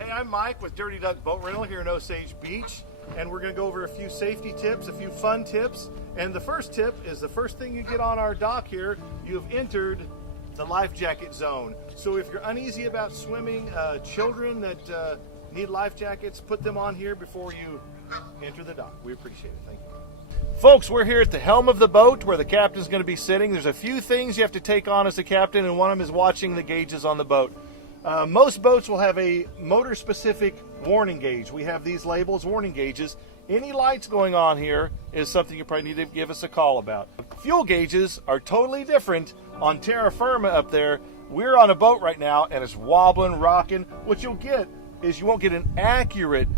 Hey, I'm Mike with Dirty Duck Boat Rental here in Osage Beach, and we're going to go over a few safety tips, a few fun tips. And the first tip is the first thing you get on our dock here, you have entered the life jacket zone. So if you're uneasy about swimming, children that need life jackets, put them on here before you enter the dock. We appreciate it. Thank you. Folks, we're here at the helm of the boat where the captain's going to be sitting. There's a few things you have to take on as a captain, and one of them is watching the gauges on the boat. Most boats will have a motor-specific warning gauge. We have these labels, warning gauges. Any lights going on here is something you probably need to give us a call about. Fuel gauges are totally different on terra firma up there. We're on a boat right now, and it's wobbling, rocking. What you'll get is you won't get an accurate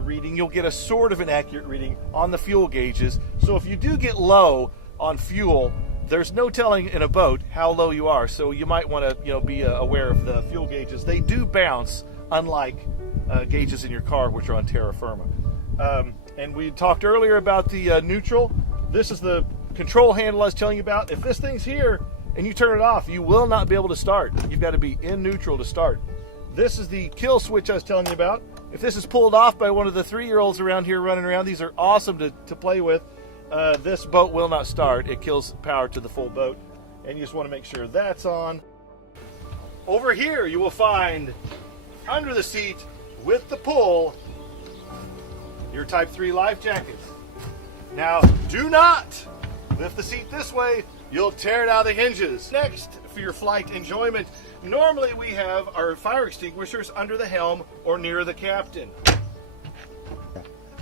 reading. You'll get a sort of an accurate reading on the fuel gauges. So if you do get low on fuel, there's no telling in a boat how low you are, so you might want to, be aware of the fuel gauges. They do bounce, unlike gauges in your car, which are on terra firma. And we talked earlier about the neutral. This is the control handle I was telling you about. If this thing's here and you turn it off, you will not be able to start. You've got to be in neutral to start. This is the kill switch I was telling you about. If this is pulled off by one of the 3-year-olds around here running around, these are awesome to play with. This boat will not start. It kills power to the full boat, and you just want to make sure that's on. Over here you will find under the seat with the pull your Type 3 life jackets. Now do not lift the seat this way, you'll tear it out of the hinges. Next, for your flight enjoyment, normally we have our fire extinguishers under the helm or near the captain.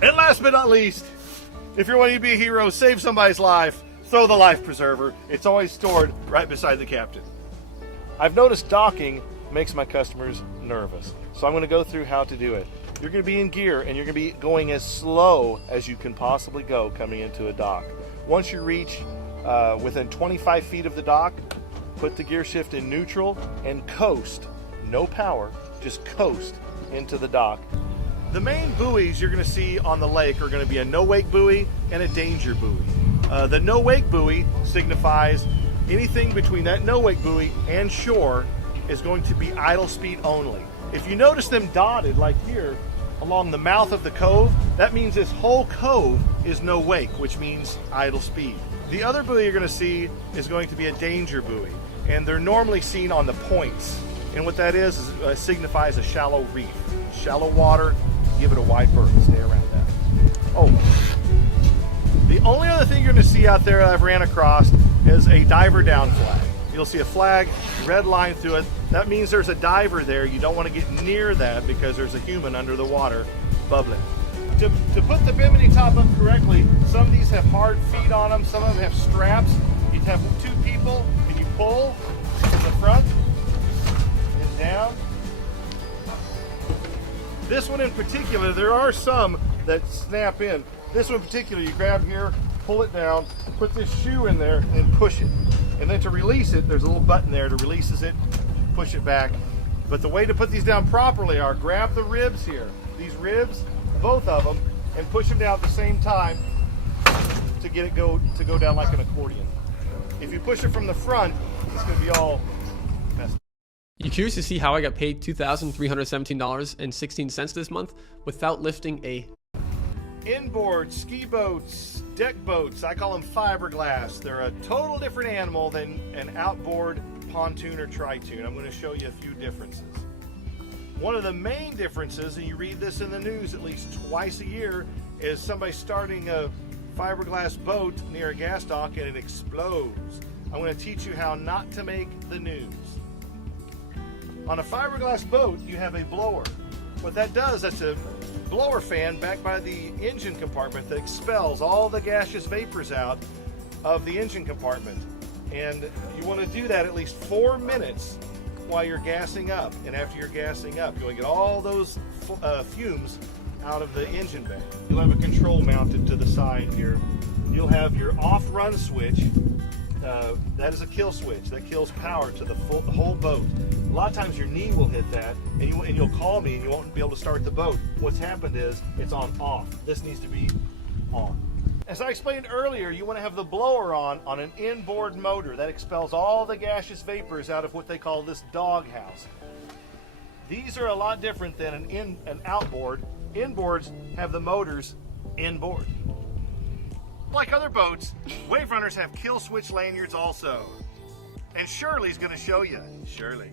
And last but not least, if you're wanting to be a hero, save somebody's life, throw the life preserver. It's always stored right beside the captain. I've noticed docking makes my customers nervous, so I'm going to go through how to do it. You're going to be in gear, and you're going to be going as slow as you can possibly go coming into a dock. Once you reach within 25 feet of the dock, put the gear shift in neutral and coast. No power, just coast into the dock. The main buoys you're going to see on the lake are going to be a no-wake buoy and a danger buoy. The no-wake buoy signifies anything between that no-wake buoy and shore is going to be idle speed only. If you notice them dotted like here along the mouth of the cove, that means this whole cove is no wake, which means idle speed. The other buoy you're going to see is going to be a danger buoy, and they're normally seen on the points. And what that is signifies a shallow reef. Shallow water, give it a wide berth, stay around that. Oh, the only other thing you're going to see out there that I've ran across is a diver down flag. You'll see a flag, red line through it. That means there's a diver there. You don't want to get near that because there's a human under the water bubbling. To put the bimini top up correctly, some of these have hard feet on them, some of them have straps. You have 2 people and you pull from the front and down. This one in particular, there are some that snap in. This one in particular, you grab here, pull it down, put this shoe in there, and push it. And then to release it, there's a little button there that releases it, push it back. But the way to put these down properly are grab the ribs here, these ribs, both of them, and push them down at the same time to get it go down like an accordion. If you push it from the front, it's going to be all messed up. You curious to see how I got paid $2,317.16 this month without lifting a Inboard ski boats, deck boats, I call them fiberglass. They're a total different animal than an outboard pontoon or tritoon. I'm going to show you a few differences. One of the main differences, and you read this in the news at least twice a year, is somebody starting a fiberglass boat near a gas dock and it explodes. I'm going to teach you how not to make the news. On a fiberglass boat, you have a blower. What that does, that's a blower fan back by the engine compartment that expels all the gaseous vapors out of the engine compartment. And you want to do that at least 4 minutes while you're gassing up. And after you're gassing up, you want to get all those fumes out of the engine bay. You'll have a control mounted to the side here. You'll have your off-run switch. That is a kill switch that kills power to the whole boat. A lot of times your knee will hit that, and you'll call me and you won't be able to start the boat. What's happened is it's on off. This needs to be on. As I explained earlier, you want to have the blower on an inboard motor that expels all the gaseous vapors out of what they call this doghouse. These are a lot different than an outboard. Inboards have the motors inboard. Like other boats, Wave Runners have kill switch lanyards also. And Shirley's gonna show you. Shirley.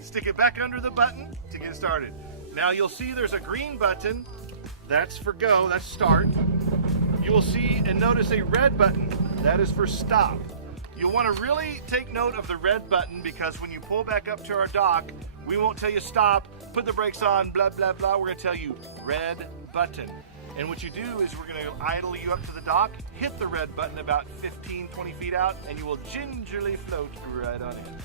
Stick it back under the button to get started. Now you'll see there's a green button. That's for go, that's start. You will see and notice a red button. That is for stop. You'll want to really take note of the red button because when you pull back up to our dock, we won't tell you stop, put the brakes on, blah, blah, blah. We're going to tell you red button. And what you do is we're going to idle you up to the dock, hit the red button about 15, 20 feet out, and you will gingerly float right on in.